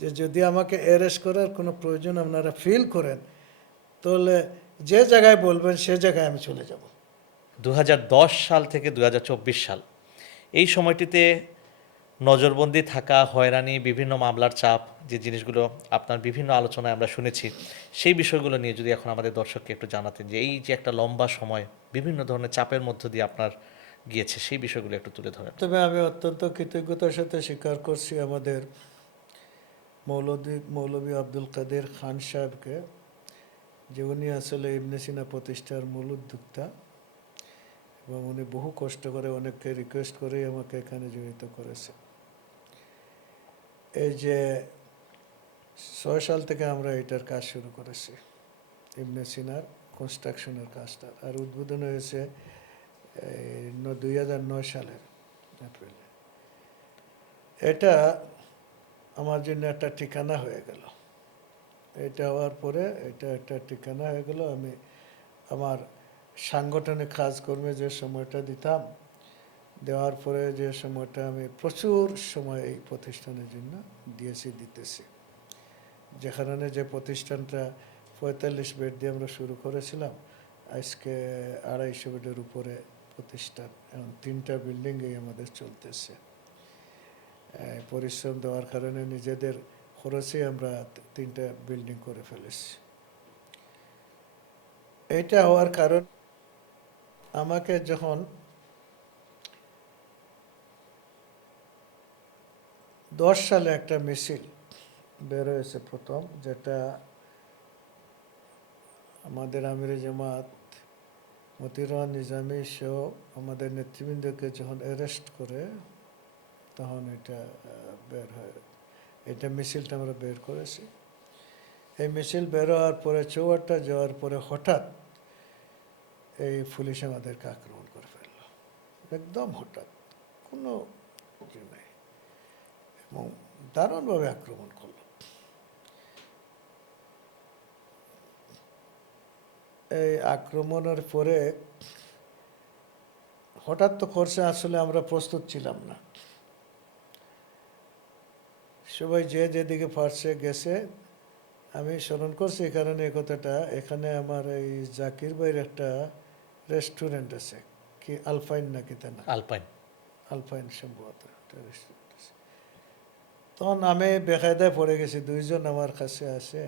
যে যদি আমাকে অ্যারেস্ট করার কোনো প্রয়োজন আপনারা ফিল করেন তাহলে যে জায়গায় বলবেন সে জায়গায় আমি চলে যাব। দু হাজার দশ সাল থেকে দু হাজার চব্বিশ সাল এই সময়টিতে নজরবন্দি থাকা হয়রানি বিভিন্ন মামলার চাপ যে জিনিসগুলো আপনার বিভিন্ন আলোচনায় আমরা শুনেছি সেই বিষয়গুলো নিয়ে যদি এখন আমাদের দর্শককে একটু জানাতেন যে এই যে একটা লম্বা সময় বিভিন্ন ধরনের চাপের মধ্য দিয়ে আপনার গিয়েছে সেই বিষয়গুলো একটু তুলে ধরেন। তবে আমি অত্যন্ত কৃতজ্ঞতার সাথে স্বীকার করছি আমাদের মৌলভী মৌলভী আব্দুল কাদের খান সাহেবকে, যে উনি আসলে ইবনে সিনা প্রতিষ্ঠার মূল উদ্যোক্তা, এবং উনি বহু কষ্ট করে অনেককে রিকোয়েস্ট করেই আমাকে এখানে জড়িত করেছে। এই যে ছয় সাল থেকে আমরা এটার কাজ শুরু করেছি, ইবনে সিনার কনস্ট্রাকশনের কাজটা। আর উদ্বোধন হয়েছে দুই হাজার নয় সালের এপ্রিলে এটা আমার জন্য একটা ঠিকানা হয়ে গেল। এটা হওয়ার পরে এটা একটা ঠিকানা হয়ে গেল। আমি আমার সাংগঠনিক কাজকর্মে যে সময়টা দিতাম, দেওয়ার পরে যে সময়টা আমি প্রচুর সময় এই প্রতিষ্ঠানের জন্য দিয়েছি, দিতেছি। যেখানে যে প্রতিষ্ঠানটা পঁয়তাল্লিশ বেড দিয়ে আমরা শুরু করেছিলাম, আজকে আড়াইশো বেডের উপরে প্রতিষ্ঠান এবং তিনটা বিল্ডিংয়েই আমাদের চলতেছে। পরিশ্রম দেওয়ার কারণে নিজেদের খরচে আমরা তিনটা বিল্ডিং করে ফেলেছি। এটা হওয়ার কারণ আমাকে যখন দশ সালে একটা মিছিল বের হয়েছে প্রথম, যেটা আমাদের আমির জামাত মতিউর নিজামী সহ আমাদের নেতৃবৃন্দকে যখন অ্যারেস্ট করে তখন এটা বের হয়। এটা মিছিলটা আমরা বের করেছি। এই মিছিল বের হওয়ার পরে চৌয়ারটা যাওয়ার পরে হঠাৎ এই পুলিশ আমাদেরকে আক্রমণ করে ফেলল। একদম হঠাৎ, কোনো কিছু নেই। এবং দারুণভাবে আক্রমণ করল। এই আক্রমণের পরে হঠাৎ তো করছে, আসলে আমরা প্রস্তুত ছিলাম না। সবাই যে যেদিকে পারছে গেছে আমি স্মরণ করছি এই কারণে এই কথাটা। এখানে আমার এই জাকির ভাইয়ের একটা রেস্টুরেন্ট আছে কি আলফাইন নাকি তা না? আলফাইন। আলফাইন সম্ভবত একটা রেস্টুরেন্ট আছে। তখন আমি বেকায়দায় পড়ে গেছি দুইজন আমার কাছে আছে।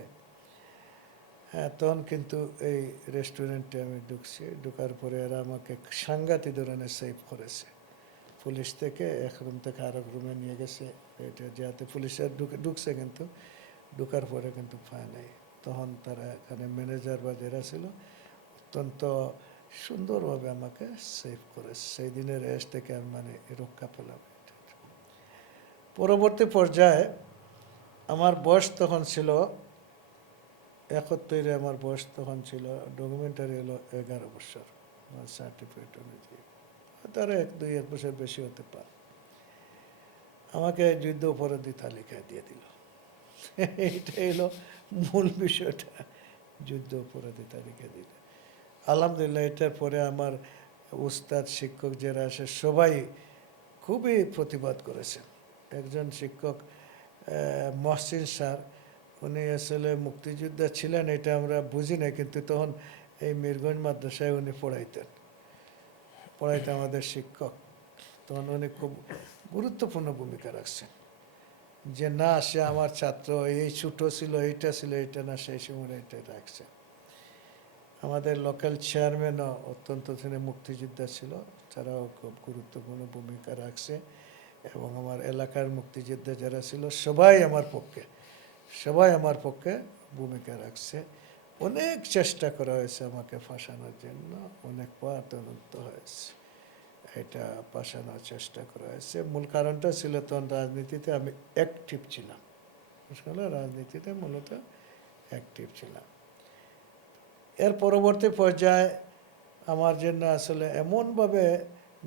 হ্যাঁ তখন কিন্তু এই রেস্টুরেন্টে আমি ঢুকছি ঢুকার পরে এরা আমাকে সাংঘাতিক ধরনের সেভ করেছে। পুলিশ থেকে এক রুম থেকে আরেক রুমে নিয়ে গেছে। এটা যাতে পুলিশের ঢুকে, ঢুকছে কিন্তু, ঢুকার পরে কিন্তু পায় নাই। তখন তারা এখানে ম্যানেজার বা যারা ছিল, অত্যন্ত সুন্দরভাবে আমাকে সেভ করে। সেই দিনের রেস থেকে আমি মানে রক্ষা পেলাম পরবর্তী পর্যায়ে আমার বয়স তখন ছিল, একত্তরে আমার বয়স তখন ছিল ডকুমেন্টারি হলো এগারো বছর, আমার সার্টিফিকেট অনুযায়ী। তারা এক দুই এক বছর বেশি হতে পারে। আমাকে যুদ্ধ অপরাধী তালিকায় দিয়ে দিল। এটা হলো মূল বিষয়টা, যুদ্ধ অপরাধী তালিকায় দিল। আলহামদুলিল্লাহ, এটার পরে আমার উস্তাদ শিক্ষক যারা আসে সবাই খুবই প্রতিবাদ করেছেন। একজন শিক্ষক মহসিন স্যার, উনি আসলে মুক্তিযোদ্ধা ছিলেন, এটা আমরা বুঝি না, কিন্তু তখন এই মিরগঞ্জ মাদ্রাসায় উনি পড়াইতেন। পড়াইতেন আমাদের শিক্ষক। তখন উনি খুব গুরুত্বপূর্ণ ভূমিকা রাখছেন। যে না, সে আমার ছাত্র, এই ছোটো ছিল, এইটা ছিল, এইটা না সেই সময় এটা রাখছে। আমাদের লোকাল চেয়ারম্যানও অত্যন্ত তিনি মুক্তিযোদ্ধা ছিল, তারাও খুব গুরুত্বপূর্ণ ভূমিকা রাখছে। এবং আমার এলাকার মুক্তিযোদ্ধা যারা ছিল, সবাই আমার পক্ষে, সবাই আমার পক্ষে ভূমিকা রাখছে। অনেক চেষ্টা করা হয়েছে আমাকে ফাঁসানোর জন্য অনেকবার তদন্ত হয়েছে। এটা পাশানোর চেষ্টা করা হয়েছে। মূল কারণটা ছিল তখন রাজনীতিতে আমি অ্যাক্টিভ ছিলাম। রাজনীতিতে মূলত অ্যাক্টিভ ছিলাম। এর পরবর্তী পর্যায়ে আমার জন্য আসলে এমনভাবে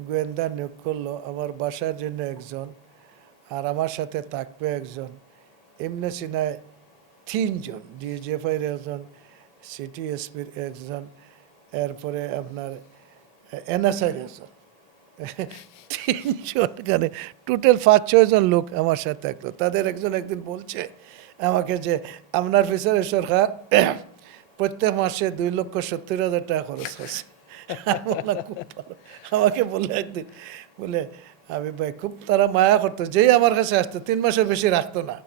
গোয়েন্দা নিয়োগ করল, আমার বাসার জন্য একজন আর আমার সাথে থাকবে একজন এমনি সিনায় তিনজন ডিজিএফআইয়ের একজন সিটি এসপির একজন, এরপরে আপনার এনএসআইয়ের একজন। তিনজন এখানে। টোটাল পাঁচ ছয়জন লোক আমার সাথে থাকতো তাদের একজন একদিন বলছে আমাকে যে, আপনার পিছনে সরকার প্রত্যেক মাসে দুই লক্ষ সত্তর হাজার টাকা খরচ ভালো। আমাকে বলল একদিন, বলে, আমি ভাই, খুব তারা মায়া করতো। যেই আমার কাছে আসতো, তিন মাসের বেশি রাখতো না।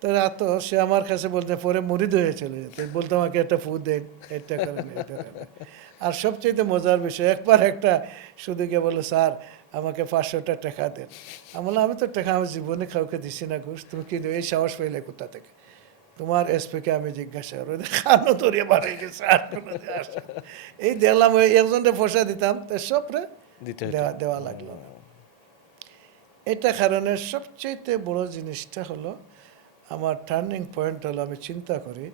তো রাখতো, সে আমার কাছে বলতে পরে মরিদ হয়ে চলে যেত। বলতো, আমাকে একটা ফু দেন এটা এটা আর সবচেয়ে মজার বিষয় একবার একটা শুধু গিয়ে বলল স্যার আমাকে পাঁচশোটা টাকা দেন আমি বললাম আমি তো টাকা আমার জীবনে কাউকে দিছি না ঘুষ তুমি কি? এই সাহস পাইলে কোথা থেকে তোমার এসপিকে আমি জিজ্ঞাসা করো খানো তরিয়ে বাড়াই গেছে আর কোনো। এই দেখলাম ওই একজনটা পয়সা দিতাম তো সবরে দিতে দেওয়া দেওয়া লাগল এটা কারণে সবচেয়ে বড় জিনিসটা হলো আমার টার্নিং পয়েন্ট হলো আমি চিন্তা করি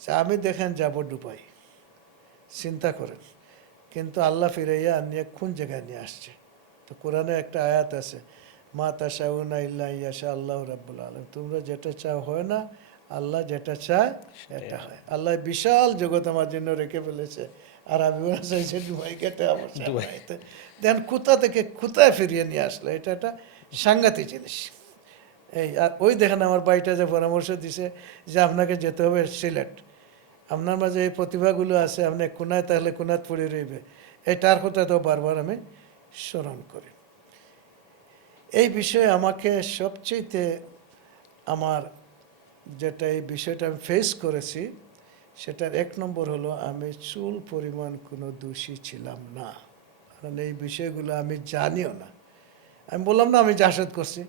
যে আমি দেখেন যাব দুবাই চিন্তা করেন। কিন্তু আল্লাহ ফিরাইয়া নিয়ে কোন জায়গায় নিয়ে আসছে? তো কোরআনে একটা আয়াত আছে মা তাশাউনা ইল্লা ইয়াশা আল্লাহ রাব্বুল আলম তোমরা যেটা চাও হয় না আল্লাহ যেটা চায় এটা হয়। আল্লাহ বিশাল জগৎ আমার জন্য রেখে ফেলেছে আর আমি ওরা চাইছে দুবাই কেটে আমার দুবাই। দেন কোথা থেকে কোথায় ফিরিয়ে নিয়ে আসলো? এটা একটা সাংঘাতিক জিনিস। এই আর ওই দেখেন আমার বাড়িটা যে পরামর্শ দিছে যে আপনাকে যেতে হবে সিলেট। আপনার মাঝে এই প্রতিভাগুলো আছে, আপনি কোনায়, তাহলে কোনাত পড়ে রইবে। এই তার কথা তো বারবার আমি স্মরণ করি। এই বিষয়ে আমাকে সবচেয়েতে আমার যেটা এই বিষয়টা আমি ফেস করেছি, সেটার এক নম্বর হলো, আমি চুল পরিমাণ কোনো দোষী ছিলাম না। কারণ এই বিষয়গুলো আমি জানিও না। আমি বললাম না, আমি জাসদ করছি।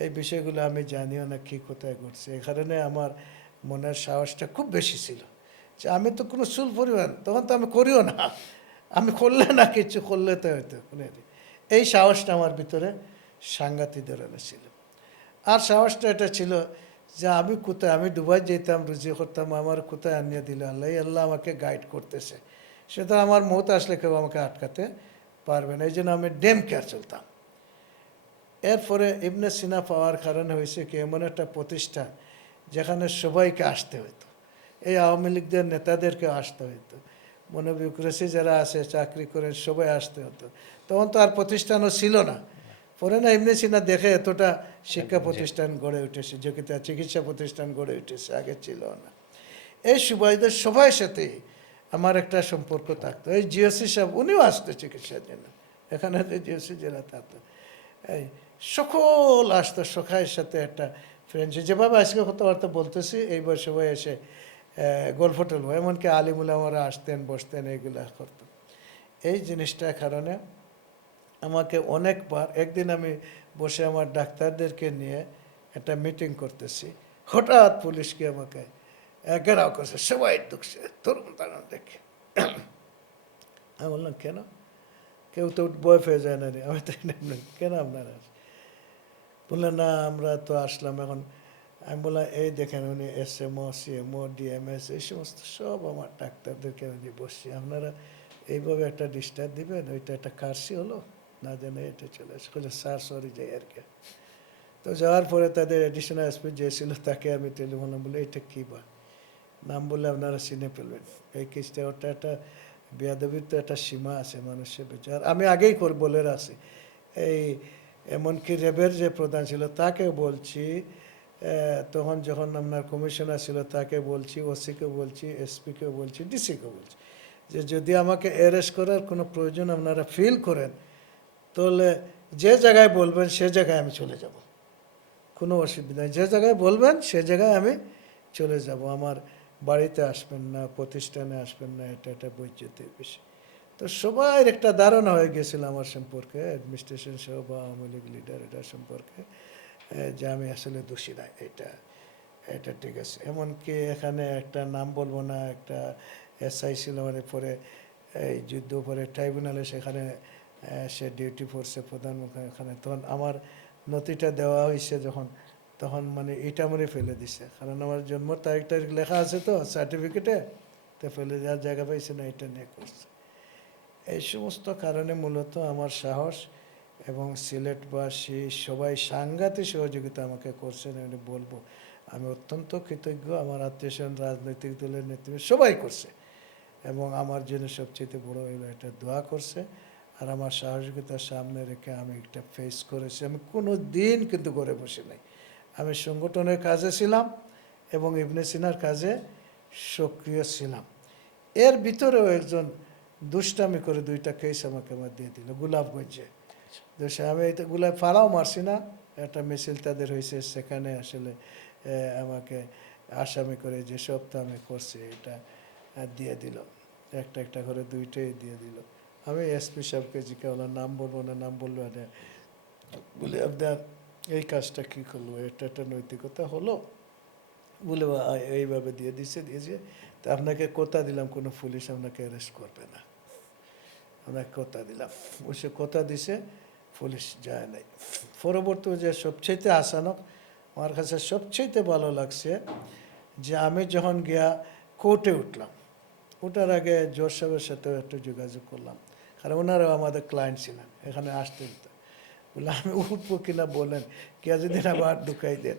এই বিষয়গুলো আমি জানিও না, কী কোথায় ঘটছে। এ কারণে আমার মনের সাহসটা খুব বেশি ছিল। যে আমি তো কোনো চুল পরিমাণ, তখন তো আমি করিও না। আমি করলে না, কিছু করলে তো হয়তো এই সাহসটা আমার ভিতরে সাংঘাতিক ধরনের ছিল আর সাহসটা এটা ছিল যে আমি কোথায়, আমি দুবাই যেতাম, রুজি করতাম, আমার কোথায় আনিয়ে দিল আল্লাহ আল্লাহ আমাকে গাইড করতেছে। সেটা আমার মত আসলে কেউ আমাকে আটকাতে পারবে না, এই জন্য আমি ডেম কেয়ার চলতাম। এরপরে ইবনে সিনা পাওয়ার কারণে হয়েছে কি, এমন একটা প্রতিষ্ঠান যেখানে সবাইকে আসতে হতো এই আওয়ামী লীগদের নেতাদেরকে আসতে হতো মনোবিক্রেসি যারা আছে চাকরি করে সবাই আসতে হতো। তখন তো আর প্রতিষ্ঠানও ছিল না। পরে না এমনি সিনা দেখে এতটা শিক্ষা প্রতিষ্ঠান গড়ে উঠেছে যোগ্যতা চিকিৎসা প্রতিষ্ঠান গড়ে উঠেছে আগে ছিল না। এই সুবাইদের সবাই সাথে আমার একটা সম্পর্ক থাকতো। এই জিওসি সাহেব উনিও আসতো চিকিৎসার জন্য। এখানে যে জিওসি জেলা থাকতো। এই সকল আসতো সখাইয়ের সাথে একটা ফ্রেন্ডশিপ যেভাবে আজকে কথাবার্তা বলতেছি এইবার সবাই এসে গল্প টলব এমনকি আলিমুল আমরা আসতেন, বসতেন এইগুলা করতো। এই জিনিসটার কারণে আমাকে অনেকবার, একদিন আমি বসে আমার ডাক্তারদেরকে নিয়ে একটা মিটিং করতেছি, হঠাৎ পুলিশকে আমাকে ঘেরাও করছে সবাই ঢুকছে, তরুণ তারুণ দেখে। আমি বললাম, কেন? কেউ তো বয় পেয়ে যায় না রে, আমি তো কেন আপনারা বললেন, না, আমরা তো আসলাম এখন। আমি বললাম, এই দেখেন উনি S M O C M O DMS এই সমস্ত সব আমার ডাক্তারদেরকে আমি বসছি। আপনারা এইভাবে একটা ডিস্টার্ব দিবেন, ওইটা একটা কারসি হলো, না জানে এটা চলে আসে। বলে স্যার সরি যাই আর কি। তো যাওয়ার পরে তাদের এডিশনাল এসপি যে ছিল, তাকে আমি টেলিফোন বলে এটা কী বা? নাম বলে আপনারা চিনে ফেলবেন। এই কেসটা ওটা একটা বেয়াদবির তো একটা সীমা আছে মানুষের বিচার আমি আগেই করে, বলে রাখছি, এই এমনকি র্যাবের যে প্রধান ছিল, তাকে বলছি তখন যখন আপনার কমিশনার ছিল, তাকে বলছি, ওসিকে বলছি এসপিকে বলছি ডিসিকে বলছি যে যদি আমাকে অ্যারেস্ট করার কোনো প্রয়োজন আপনারা ফিল করেন, তাহলে যে জায়গায় বলবেন সে জায়গায় আমি চলে যাব। কোনো অসুবিধা নেই। যে জায়গায় বলবেন সে জায়গায় আমি চলে যাব। আমার বাড়িতে আসবেন না, প্রতিষ্ঠানে আসবেন না, এটা একটা বৈদ্যুতিক বিষয়। তো সবাই একটা ধারণা হয়ে গেছিল আমার সম্পর্কে অ্যাডমিনিস্ট্রেশন সহ বা আওয়ামী লীগ লিডার এটা সম্পর্কে যে আমি আসলে দোষী না, এটা এটা ঠিক আছে। এমনকি এখানে একটা নাম বলব না, একটা এসআই ছিল মানে পরে, এই যুদ্ধ পরে ট্রাইব্যুনালে সেখানে সে ডিউটি ফোর্সে প্রধান এখানে তখন আমার নথিটা দেওয়া হয়েছে যখন, তখন মানে এটা মনে ফেলে দিছে। কারণ আমার জন্ম তারিখ তারিখ লেখা আছে তো সার্টিফিকেটে তো ফেলে দেওয়ার জায়গা পাইছে না, এটা নিয়ে করছে। এই সমস্ত কারণে মূলত আমার সাহস এবং সিলেটবাসী সবাই সাংঘাতিক সহযোগিতা আমাকে করছেন আমি বলব। আমি অত্যন্ত কৃতজ্ঞ, আমার আত্মীয় রাজনৈতিক দলের নেতৃত্ব সবাই করছে এবং আমার জন্য সবচেয়ে বড় হলো এটা দোয়া করছে। আর আমার সাহসিকতার সামনে রেখে আমি একটা ফেস করেছি। আমি কোনো দিন কিন্তু ঘরে বসে নাই। আমি সংগঠনের কাজে ছিলাম এবং ইবনে সিনার কাজে সক্রিয় ছিলাম। এর ভিতরেও একজন দুষ্টামি করে দুইটা কেস আমাকে আমার দিয়ে দিল, গোলাপগঞ্জে। তো সে আমি এটা গোলাপ ফাড়াও মারছি না, একটা মিছিল তাদের হয়েছে, সেখানে আসলে আমাকে আসামি করে যে সপ্তাহ আমি করছি, এটা দিয়ে দিল। একটা একটা করে দুইটাই দিয়ে দিল। আমি এসপি সাহেবকে জিজ্ঞাসা করলাম নাম বলব না নাম বলল বলে আপনার এই কাজটা কী করল? এটা একটা নৈতিকতা হলো? বলে এইভাবে দিয়ে দিছে, দিয়েছে। তা আপনাকে কথা দিলাম, কোনো পুলিশ আপনাকে অ্যারেস্ট করবে না। আপনাকে কথা দিলাম। ও সে কথা দিছে, পুলিশ যায় নাই। পরবর্তী যে সবচেয়ে আসানক আমার কাছে সবচেয়ে ভালো লাগছে যে আমি যখন গিয়া কোর্টে উঠলাম ওঠার আগে জোর সাহেবের সাথেও একটু যোগাযোগ করলাম। কারণ ওনারাও আমাদের ক্লায়েন্ট ছিলেন, এখানে আসতে দিত বলে আমি উঠবো কিনা বলেন কে যদি আবার ঢুকাই দেন,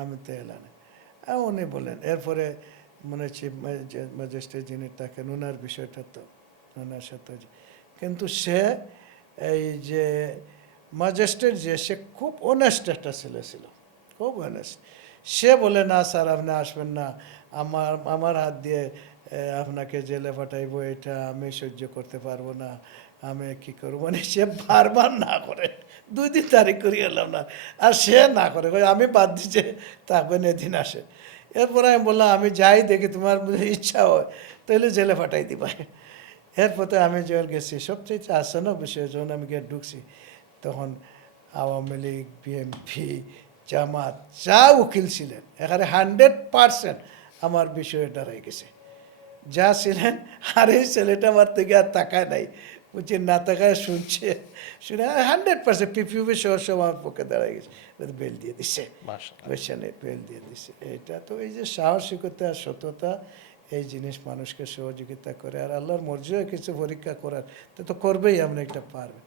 আমি তো এলাম। উনি বলেন এরপরে মনে হচ্ছে ম্যাজিস্ট্রেট যিনি থাকেন ওনার বিষয়টা তো ওনার সাথে কিন্তু সে এই যে ম্যাজিস্ট্রেট যে, সে খুব অনেস্ট একটা ছেলে ছিল। খুব অনেস্ট সে বলে, না স্যার, আপনি আসবেন না। আমার আমার হাত দিয়ে আপনাকে জেলে পাঠাইবো, এটা আমি সহ্য করতে পারব না। আমি কি করব? মানে সে বারবার না করে। দুই দিন তারিখ করে এলাম না। আর সে না করে। আমি বাদ দিচ্ছে থাকবেন, এদিন আসে এরপরে আমি বললাম, আমি যাই দেখি, তোমার যদি ইচ্ছা হয়। তাহলে জেলে ফাটাই দিবা। এরপরে আমি যখন গেছি। সবচেয়ে আসানো বিষয় যখন আমি গিয়ে ঢুকছি, তখন আওয়ামী লীগ, বিএনপি, জামাত, যা উকিল ছিলেন, এখানে হান্ড্রেড পারসেন্ট আমার বিষয়ে দাঁড়াই গেছে। যা ছিলেন, আর এই ছেলেটা আমার থেকে আর তাকায় নাই। বুঝছি না তাকায় শুনছে। শুনে হান্ড্রেড পার্সেন্ট পিপিউবি সহ সব আমার পক্ষে দাঁড়াই গেছে। বেল দিয়ে দিচ্ছে। মাশাআল্লাহ। পেছনে বেল দিয়ে দিচ্ছে। এটা তো এই যে সাহসিকতা সততা এই জিনিস মানুষকে সহযোগিতা করে। আর আল্লাহর মর্যাদা কিছু পরীক্ষা করার তো তো করবেই আমরা একটা পারবে।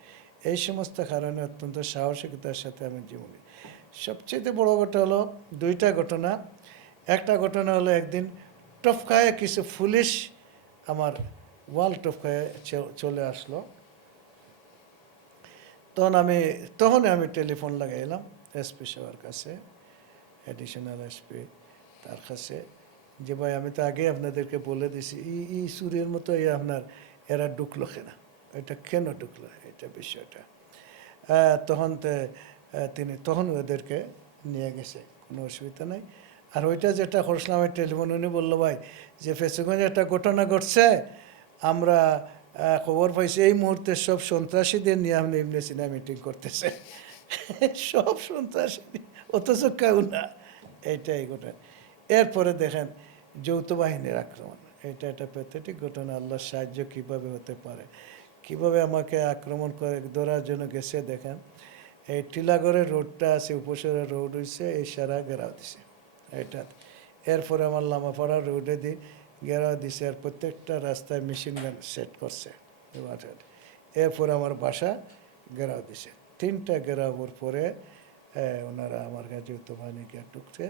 এই সমস্ত কারণে অত্যন্ত সাহসিকতার সাথে আমি জীবনে। সবচেয়ে বড় ঘটনা হলো দুইটা ঘটনা। একটা ঘটনা হলো একদিন টপকায় কিছু পুলিশ আমার ওয়াল টপকায় চ- চলে আসলো। তখন আমি তখন আমি টেলিফোন লাগাইলাম এসপি সাহেবের কাছে অ্যাডিশনাল এসপি তার কাছে, যে ভাই আমি তো আগে আপনাদেরকে বলে দিছি, ই এই সুরের মতো এই আপনার, এরা ঢুকলো কেনা? এটা কেন ঢুকলো? এটা বিষয়টা। তখন তিনি, তখন ওদেরকে নিয়ে গেছে, কোনো অসুবিধা নাই। আর ওইটা যেটা করছিলাম, আমি টেলিফোন উনি বলল, ভাই, যে ফেসুগঞ্জে একটা ঘটনা ঘটছে আমরা খবর পাইছি, এই মুহূর্তে সব সন্ত্রাসীদের নিয়ে আপনি এমনি সিনা মিটিং করতেছে। সব সন্ত্রাসী অথচ কেউ না। এইটাই ঘটনা এরপরে দেখেন, যৌথ বাহিনীর আক্রমণ। এটা একটা প্যাথেটিক ঘটনা, আল্লাহর সাহায্য কীভাবে হতে পারে? কীভাবে আমাকে আক্রমণ করে, ধরার জন্য গেছে দেখেন, এই টিলাগড়ের রোডটা আছে উপসরের রোড হয়েছে এই সারা ঘেরাও দিছে। এটা। এরপরে আমার লামাপাড়া রোডে দি ঘেরাও দিছে আর প্রত্যেকটা রাস্তায় মেশিন গান সেট করছে এরপরে আমার বাসা ঘেরাও দিছে। তিনটা ঘেরাওর পরে ওনারা আমার কাছে যৌথ বাহিনীকে ঢুকছে।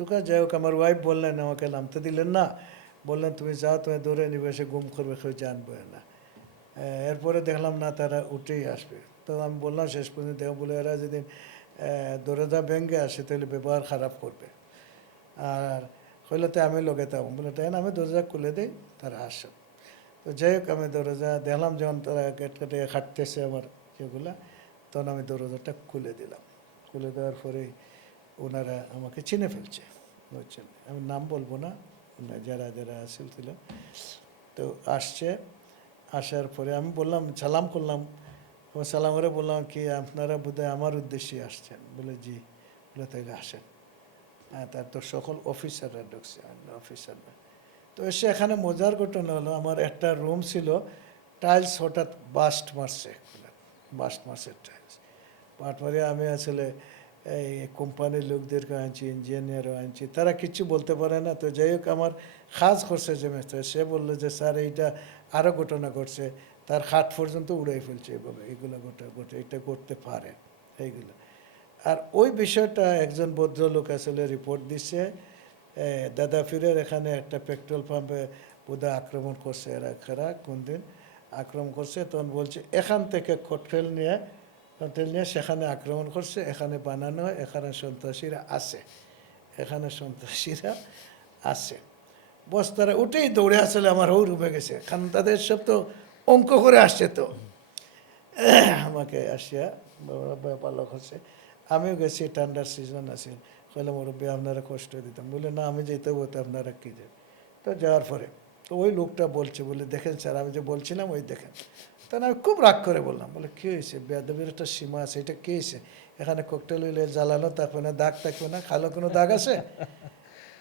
দোকান যাই হোক, আমার ওয়াইফ বললেন, আমাকে নামতে দিলেন না। বললেন, তুমি যাও, তুমি দৌড়ে নিবে এসে গুম করবে, কেউ জানবে না। এরপরে দেখলাম, না, তারা উঠেই আসবে। তো আমি বললাম, শেষ পর্যন্ত দেখো। বলে, এরা যদি দরজা ভেঙ্গে আসে, তাহলে ব্যবহার খারাপ করবে। আর হইলেতে আমি লগে থাকব। বলে তাই আমি দরজা খুলে দিই, তারা আসো। তো যাই হোক, আমি দরজা দেখলাম, যখন তারা গেট কেটে খাটতেছে আমার যেগুলা তখন আমি দরজাটা খুলে দিলাম। খুলে দেওয়ার পরে ওনারা আমাকে চিনে ফেলছে, বুঝছেন? আমি নাম বলব না যারা যারা আসছিল ছিল। তো আসছে, আসার পরে আমি বললাম, সালাম করলাম। সালাম করে বললাম কি, আপনারা বোধহয় আমার উদ্দেশ্যে আসছেন। বলে, জি, বলে, তাইলে আসেন। তার তো সকল অফিসাররা ঢুকছে অফিসাররা। তো এসে এখানে মজার ঘটনা হলো, আমার একটা রুম ছিল টাইলস হঠাৎ বাস্ট মারছে বাস্ট মারছে টাইলস পাট মারে আমি আসলে এই কোম্পানির লোকদেরকে আনছি ইঞ্জিনিয়ারও আনছি, তারা কিচ্ছু বলতে পারে না। তো যাই হোক, আমার খাস করছে যে মেস্টার সে বলল যে, স্যার, এইটা আরও ঘটনা ঘটছে, তার হাট পর্যন্ত উড়াই ফেলছে এভাবে এইগুলো ঘটে ঘটে, এটা করতে পারে। এইগুলো। আর ওই বিষয়টা একজন ভদ্রলোক আসলে রিপোর্ট দিচ্ছে এ, দাদাফিরের এখানে একটা পেট্রোল পাম্পে বোধহয় আক্রমণ করছে এরা খারা কোন দিন আক্রমণ করছে তখন বলছে এখান থেকে ককটেল নিয়ে ককটেল নিয়ে সেখানে আক্রমণ করছে এখানে বানানো হয় এখানে সন্ত্রাসীরা আছে এখানে সন্ত্রাসীরা আছে। বস্তারা উঠেই দৌড়ে আসলে আমার ও রুমে গেছে কারণ তাদের সব তো অঙ্ক করে আসছে তো। আমাকে আসিয়া ভালো করছে আমিও গেছি ঠান্ডার সিজন আছে। বলে মুরব্বী, আপনারা কষ্ট দিতাম বলে না, আমি যেতে হতো আপনারা কী যাবে তো যাওয়ার পরে তো ওই লোকটা বলছে বলে দেখেন স্যার আমি যে বলছিলাম, ওই দেখেন। তখন আমি খুব রাগ করে বললাম, বলে, কী হয়েছে বেদবের একটা সীমা আছে, এটা কী হয়েছে এখানে ককটেল হইলে জ্বালানো থাকবে না, দাগ থাকবে না, খালো কোনো দাগ আছে?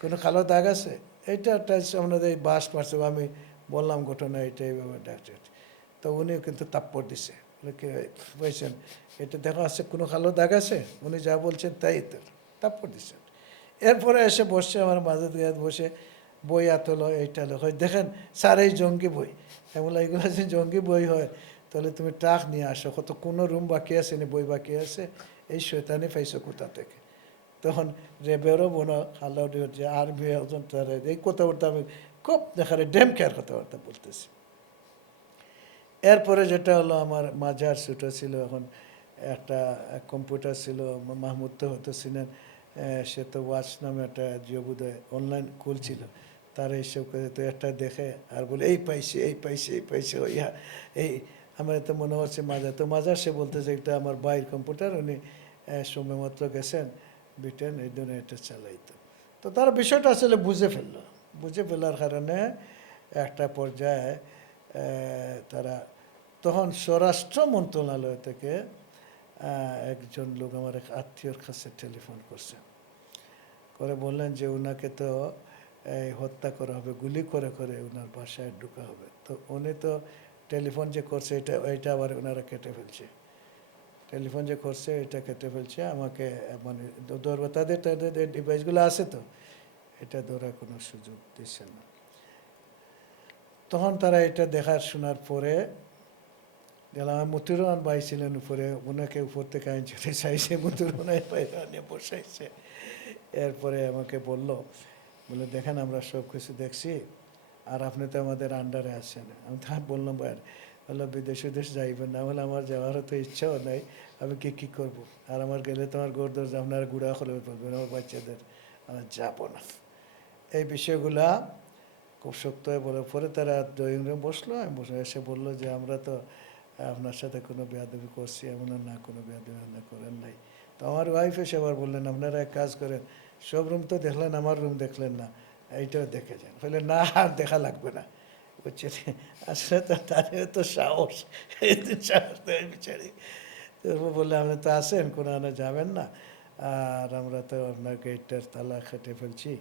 কোনো খালো দাগ আছে? এইটা একটা আপনাদের এই বাস মারছে, আমি বললাম, ঘটনা এটা এইভাবে তো উনিও কিন্তু তাপ্পর দিছে। বলছেন, এটা দেখো, আছে কোনো কালো দাগ আছে? উনি যা বলছেন তাই তো, তারপর দিচ্ছেন। এরপরে এসে বসছে আমার মাঝে দুই বসে বই আতলো এইটা লো হয়। দেখেন, স্যার, এই জঙ্গি বই। এমন এগুলো যে জঙ্গি বই হয়। তাহলে তুমি ট্রাক নিয়ে আসো। কত, কোনো রুম বাকি আছে না? বই বাকি আছে? এই শৈতানি পাইছো কোথা থেকে? তখন রেবেরও বোনো আল্লাহ যে আর্মি একজন এই কথাবার্তা আমি খুব দেখারে ডেম কেয়ার কথাবার্তা বলতেছি। এরপরে যেটা হলো আমার মাজার ছুটো ছিল এখন একটা কম্পিউটার ছিল মাহমুদ তো হতো ছিলেন সে তো ওয়াচ নামে একটা জিও বোধহয় অনলাইন খুলছিল তারা এইসব করে তো একটা দেখে আর বলে এই পাইছে এই পাইছে এই পাইছে ইয়া এই। আমার তো মনে হচ্ছে মাজার তো মাজার সে বলতেছে এটা আমার বাইর কম্পিউটার উনি আহ, সময় মাত্র গেছেন ব্রিটেন এই জন্য এটা চালাইতো। তো তার বিষয়টা আসলে বুঝে ফেলল। বুঝে ফেলার কারণে একটা পর্যায়ে তারা তখন স্বরাষ্ট্র মন্ত্রণালয় থেকে একজন লোক আমার এক আত্মীয়র কাছে টেলিফোন করছে। করে বললেন যে ওনাকে তো, এই হত্যা করা হবে, গুলি করে করে ওনার বাসায় ঢুকা হবে। তো উনি তো টেলিফোন যে করছে, এটা এটা আবার ওনারা কেটে ফেলছে। টেলিফোন যে করছে, এটা কেটে ফেলছে, আমাকে মানে ধরবো তাদের তাদের ডিভাইসগুলো আছে তো, এটা ধরার কোনো সুযোগ দিচ্ছে না। তখন তারা এটা দেখার শোনার পরে গেলাম মতুর রহমান ভাই ছিলেন উপরে ওনাকে উপর থেকে আইন চলে চাইছে মতুর রহমান বাইরে বসাইছে এরপরে আমাকে বলল বলে দেখেন আমরা সব কিছু দেখছি আর আপনি তো আমাদের আন্ডারে আছেন আমি তা বললাম ভাই বলল বিদেশ দেশ যাইবেন না বলে আমার যাওয়ারও তো ইচ্ছাও নাই আমি কি কি করব আর আমার গেলে তো আমার গোরদর আপনার গুড়া করে বলবেন আমার বাচ্চাদের আমি যাব না এই বিষয়গুলা খুব শক্ত হয়ে বলে পরে তারা ড্রয়িং রুম বসল আমি বসে এসে বলল যে আমরা তো আপনার সাথে কোনো বেয়াদবি করছি, এমন না, কোনো বেয়াদবি আপনার করেন নাই। তো আমার ওয়াইফ এসে আবার বললেন, আপনারা এক কাজ করেন, সব রুম তো দেখলেন, আমার রুম দেখলেন না এইটাও দেখে যান। বলে, না, আর দেখা লাগবে না। বুঝছে আসলে তো তাদের তো সাহস সাহস দেয় বিচারি তো বললে, আপনি তো আসেন কোনো আনে যাবেন না। আর আমরা তো আপনার গেটটার তালা খেটে ফেলছি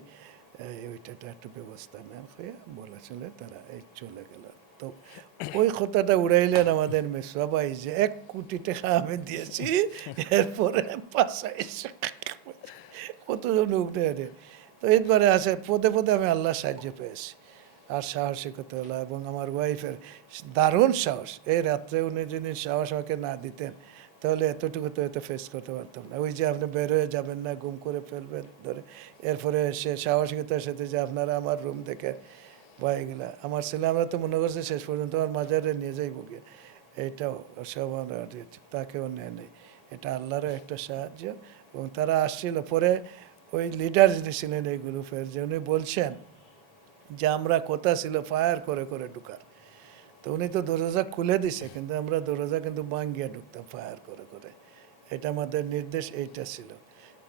ওইটাটা একটু ব্যবস্থা নেন হয়ে বলে চলে তারা এই চলে গেল। তো ওই কথাটা উড়াইলেন আমাদের মেসবাই যে এক কোটি টাকা আমি দিয়েছি, এরপরে কতজন উঠে আরে তো এরপরে আছে, পদে পদে আমি আল্লাহ সাহায্য পেয়েছি। আর সাহসিকতা হলো এবং আমার ওয়াইফের দারুণ সাহস। এই রাত্রে উনি যদি সাহস আমাকে না দিতেন, তাহলে এতটুকু তো এত ফেস করতে পারতাম না। ওই যে আপনি বের হয়ে যাবেন না গুম করে ফেলবেন ধরে। এরপরে সে সাহসিকতার সাথে যে আপনারা আমার রুম দেখে বা এগুলা আমার ছেলে, আমরা তো মনে করছি শেষ পর্যন্ত আমার মাজারে নিয়ে যাইব গিয়ে এইটাও সব তাকেও নেয় নেই। এটা আল্লাহরও একটা সাহায্য এবং তারা আসছিল। পরে ওই লিডার যিনি ছিলেন এই গ্রুপের, যে উনি বলছেন যে আমরা কথা ছিল ফায়ার করে করে ঢুকার। তো উনি তো দরজা খুলে দিছে, কিন্তু আমরা দরজা কিন্তু বাঙ্গিয়া ঢুকতাম ফায়ার করে করে। এটা আমাদের নির্দেশ, এইটা ছিল।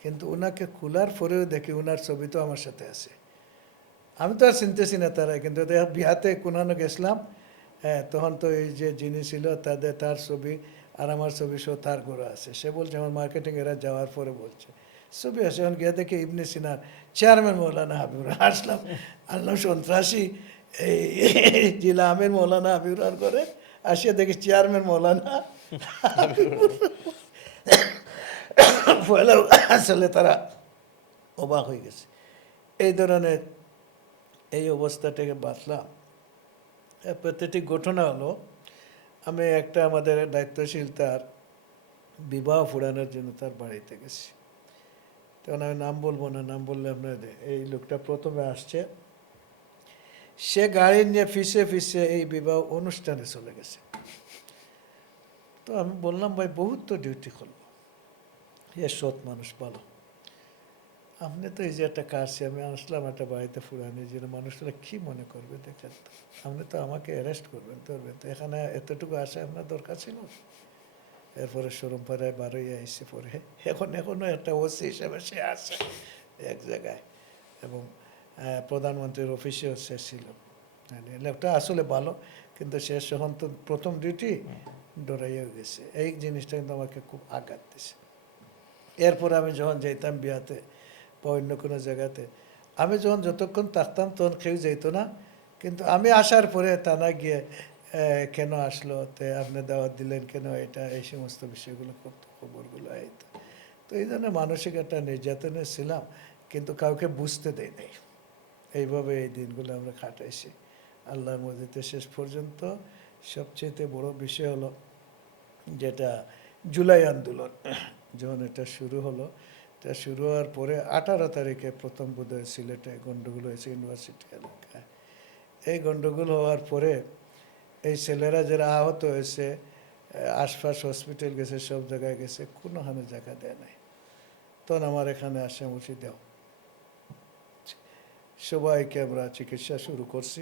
কিন্তু ওনাকে খোলার পরেও দেখি ওনার ছবি তো আমার সাথে আছে। আমি তো আর চিনতেছি না তারা কিন্তু বিহাতে কোনানো গেছিলাম হ্যাঁ তখন তো এই যে যিনি ছিল, তাদের, তার ছবি আর আমার ছবি সব তার করে আছে। সে বলছে, আমার মার্কেটিং এরা যাওয়ার পরে বলছে। ছবি আছে, এখন গিয়ে দেখি ইবনে সিনার চেয়ারম্যান মৌলানা হাবিবুর আসলাম। আসলাম সন্ত্রাসী, এই জিলা আমির মৌলানা হাবিবুর করে আসিয়া দেখি চেয়ারম্যান মৌলানা আসলে তারা অবাক হয়ে গেছে। এই ধরনের এই অবস্থা থেকে বাঁচলাম প্রতিটি ঘটনা হলো, আমি একটা আমাদের দায়িত্বশীল তার বিবাহ ফুরানোর জন্য তার বাড়িতে গেছি। তখন আমি নাম বলব না, নাম বললে আপনার এই লোকটা প্রথমে আসছে। সে গাড়ি নিয়ে ফিসে ফিসে এই বিবাহ অনুষ্ঠানে চলে গেছে। তো আমি বললাম, ভাই, বহুত তো ডিউটি করল। এ সৎ মানুষ, ভালো। আপনি তো এই যে একটা কাজছি আমি আসলাম একটা বাড়িতে ফুরানি, যে মানুষরা কি মনে করবে দেখেন আপনি তো আমাকে অ্যারেস্ট করবেন, ধরবেন তো। এখানে এতটুকু আসা আপনার দরকার ছিল? এরপরে শোরুম পাড়ায় বারোই আইসে পরে এখন, এখনও একটা ওসি হিসেবে সে আছে এক জায়গায়। এবং প্রধানমন্ত্রীর অফিসেও সে ছিল। মানে লোকটা আসলে ভালো, কিন্তু সে যখন তো প্রথম ডিউটি ডরাইয়া গেছে। এই জিনিসটা কিন্তু আমাকে খুব আঘাত দিছে। এরপরে আমি যখন যাইতাম বিয়াতে বা অন্য কোনো জায়গাতে। আমি যখন যতক্ষণ থাকতাম তখন কেউ যেত না। কিন্তু আমি আসার পরে তানা গিয়ে কেন আসলো? তে আপনি দাওয়াত দিলেন কেন? এটা এই সমস্ত বিষয়গুলো খুব খবরগুলো আইতো। তো এই জন্য মানসিক একটা নির্যাতনে ছিলাম, কিন্তু কাউকে বুঝতে দেয় নাই। এইভাবে এই দিনগুলো আমরা কাটাইছি। আল্লাহর মধ্যে শেষ পর্যন্ত সবচেয়ে বড় বিষয় হলো, যেটা জুলাই আন্দোলন, যখন এটা শুরু হলো এটা শুরু হওয়ার পরে আঠারো তারিখে প্রথম বোধহয় সিলেটে গণ্ডগোল হয়েছে ইউনিভার্সিটি এলাকায়। এই গণ্ডগোল হওয়ার পরে এই ছেলেরা যারা আহত হয়েছে, আশপাশ হসপিটাল গেছে, সব জায়গায় গেছে কোনোখানে জায়গা দেয় নাই। তখন আমার এখানে আসে মুছি দেও। সবাইকে আমরা চিকিৎসা শুরু করছি।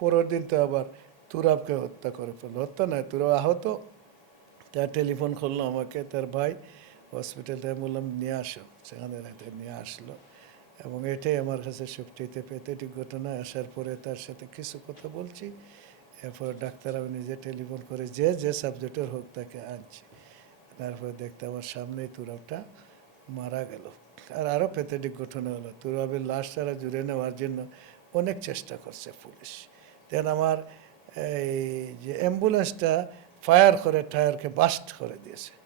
পরের দিন তো আবার তুরাবকে হত্যা করে ফেলল। হত্যা নয়, তুরাব আহত। তার টেলিফোন করল আমাকে, তার ভাই হসপিটাল থেকে বললাম, নিয়ে আসো। সেখানে নিয়ে আসলো। এবং এটাই আমার কাছে সবচেয়ে পেতেটিক ঘটনা আসার পরে তার সাথে কিছু কথা বলছি। এরপর ডাক্তার আমি নিজে টেলিফোন করে যে যে সাবজেক্টের হোক তাকে আনছি। তারপরে দেখতে আমার সামনেই তুরাবটা মারা গেল। আর আরও পেতেটিক ঘটনা হলো, তুরাবের লাশ তারা জুড়ে নেওয়ার জন্য অনেক চেষ্টা করছে পুলিশ। দেন আমার এই যে অ্যাম্বুলেন্সটা ফায়ার করে, টায়ারকে বাস্ট করে দিয়েছে।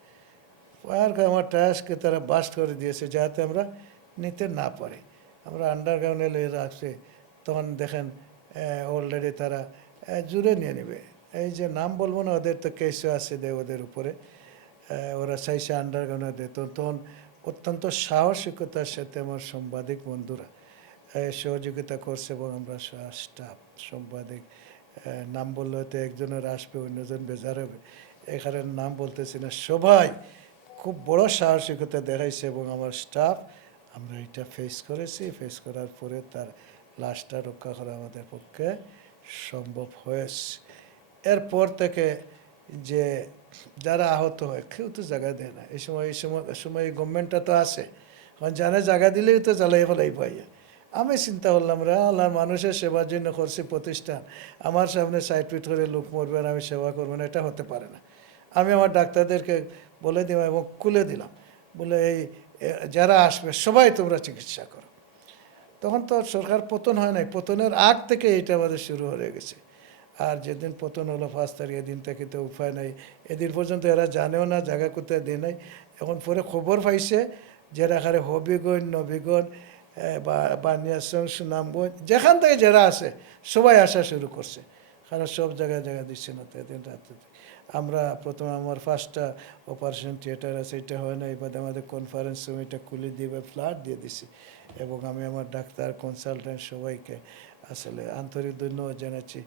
ফায়ার করে আমার টায়ার্সকে তারা বাস্ট করে দিয়েছে, যাতে আমরা নিতে না পারি। আমরা আন্ডারগ্রাউন্ডে লয়ে রাখছি। তখন দেখেন অলরেডি তারা জুড়ে নিয়ে নেবে। এই যে নাম বলব না, ওদের তো কেসও আছে দে ওদের উপরে। ওরা চাইছে আন্ডারগ্রাউন্ডে তো তখন অত্যন্ত সাহসিকতার সাথে আমার সাংবাদিক বন্ধুরা সহযোগিতা করছে এবং আমরা স্টাফ সাংবাদিক নাম বললে হয়তো একজনের আসবে, অন্যজন বেজার হবে। এখানে নাম বলতেছি না, সবাই খুব বড় সাহসিকতা দেখাইছে এবং আমার স্টাফ আমরা এটা ফেস করেছি। ফেস করার পরে তার লাশটা রক্ষা করা আমাদের পক্ষে সম্ভব হয়েছে। এরপর থেকে যে যারা আহত হয়, কেউ তো জায়গা দেয় না। এই সময় এই সময় সময় এই গভর্নমেন্টটা তো আছে। কারণ জানে জায়গা দিলেই তো জ্বালাই ফেলাই পাইয়া আমি চিন্তা করলাম, রে আল্লাহর মানুষের সেবার জন্য করছি প্রতিষ্ঠান। আমার সামনে সাইড পিট করে লোক মরবে আর আমি সেবা করব না। এটা হতে পারে না। আমি আমার ডাক্তারদেরকে বলে দিলাম এবং খুলে দিলাম। বলে এই যারা আসবে, সবাই তোমরা চিকিৎসা করো। তখন তো সরকার পতন হয় নাই। পতনের আগ থেকে এইটা আমাদের শুরু হয়ে গেছে। আর যেদিন পতন হলো, পাঁচ তারিখ, এদিন থেকে তো উপায় নাই। এদিন পর্যন্ত এরা জানেও না, জায়গা কোথায় দেয় নাই। এখন পরে খবর পাইছে, যারা এখানে হবিগঞ্জ, নবীগঞ্জ বানিয়াসং সুনামগঞ্জ, যেখান থেকে যারা আছে সবাই আসা শুরু করছে। কারণ সব জায়গায় জায়গা দিচ্ছে না, তো এদিন রাতে আমরা প্রথমে আমার ফার্স্টটা অপারেশন থিয়েটার আছে, এটা হয় না, এবার আমাদের কনফারেন্স রুম এটা খুলে দিয়ে ফ্ল্যাট দিয়ে দিছি। এবং আমি আমার ডাক্তার কনসালটেন্ট সবাইকে আসলে আন্তরিক ধন্যবাদ জানাচ্ছি।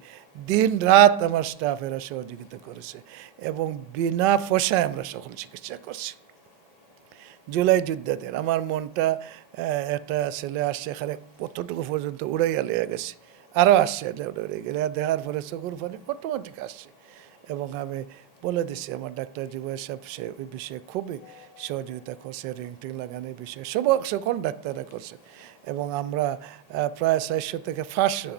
দিন রাত আমার স্টাফেরা সহযোগিতা করেছে এবং বিনা পয়সায় আমরা সকল চিকিৎসা করছি। জুলাই যুদ্ধের আমার মনটা একটা ছেলে আসছে, এখানে কতটুকু পর্যন্ত উড়াইয়া লেগে গেছে আরও আসছে এটা উড়ে গেলে দেখার পরে চকুর পানি অটোমেটিক আসছে। এবং আমি বলে দিচ্ছি, আমার ডাক্তার জীবন সাহেব সে ওই বিষয়ে খুবই সহযোগিতা করছে রিং টিং লাগানোর বিষয়ে, সব সকল ডাক্তাররা করছে। এবং আমরা প্রায় চারশো থেকে পাঁচশো,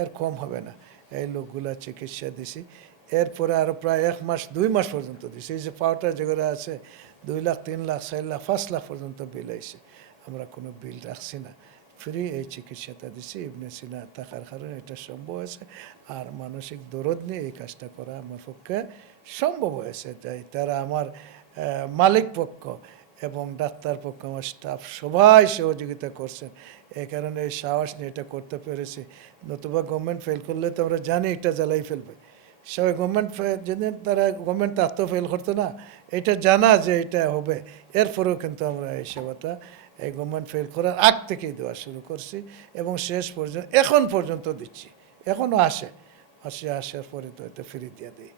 এর কম হবে না। এই লোকগুলা চিকিৎসা দিছি। এরপরে আরও প্রায় এক মাস, দুই মাস পর্যন্ত দিছি। এই যে পাউডার যেগুলো আছে, দুই লাখ, তিন লাখ, চার লাখ, পাঁচ লাখ পর্যন্ত বিল আইছে। আমরা কোনো বিল রাখছি না। ফ্রি এই চিকিৎসাটা দিছি ইবনে সিনা থাকার কারণে এটা সম্ভব হয়েছে। আর মানসিক দরদ নিয়ে এই কাজটা করা আমার পক্ষে সম্ভব হয়েছে। তাই তারা আমার মালিক পক্ষ এবং ডাক্তার পক্ষ, আমার স্টাফ সবাই সহযোগিতা করছেন। এই কারণে এই সাহস নিয়ে এটা করতে পেরেছি। নতুবা গভর্নমেন্ট ফেল করলে তো আমরা জানি এটা জ্বালাই ফেলবে। সবাই গভর্নমেন্ট যদি তারা গভর্নমেন্ট তো ফেল করতো না, এটা জানা যে এটা হবে। এরপরেও কিন্তু আমরা এই সেবাটা এই গভর্নমেন্ট ফেল করার আগ থেকেই দেওয়া শুরু করছি এবং শেষ পর্যন্ত, এখন পর্যন্ত দিচ্ছি। এখনও আসে। আসে, আসার পরে তো এটা ফিরে দিয়ে দিই।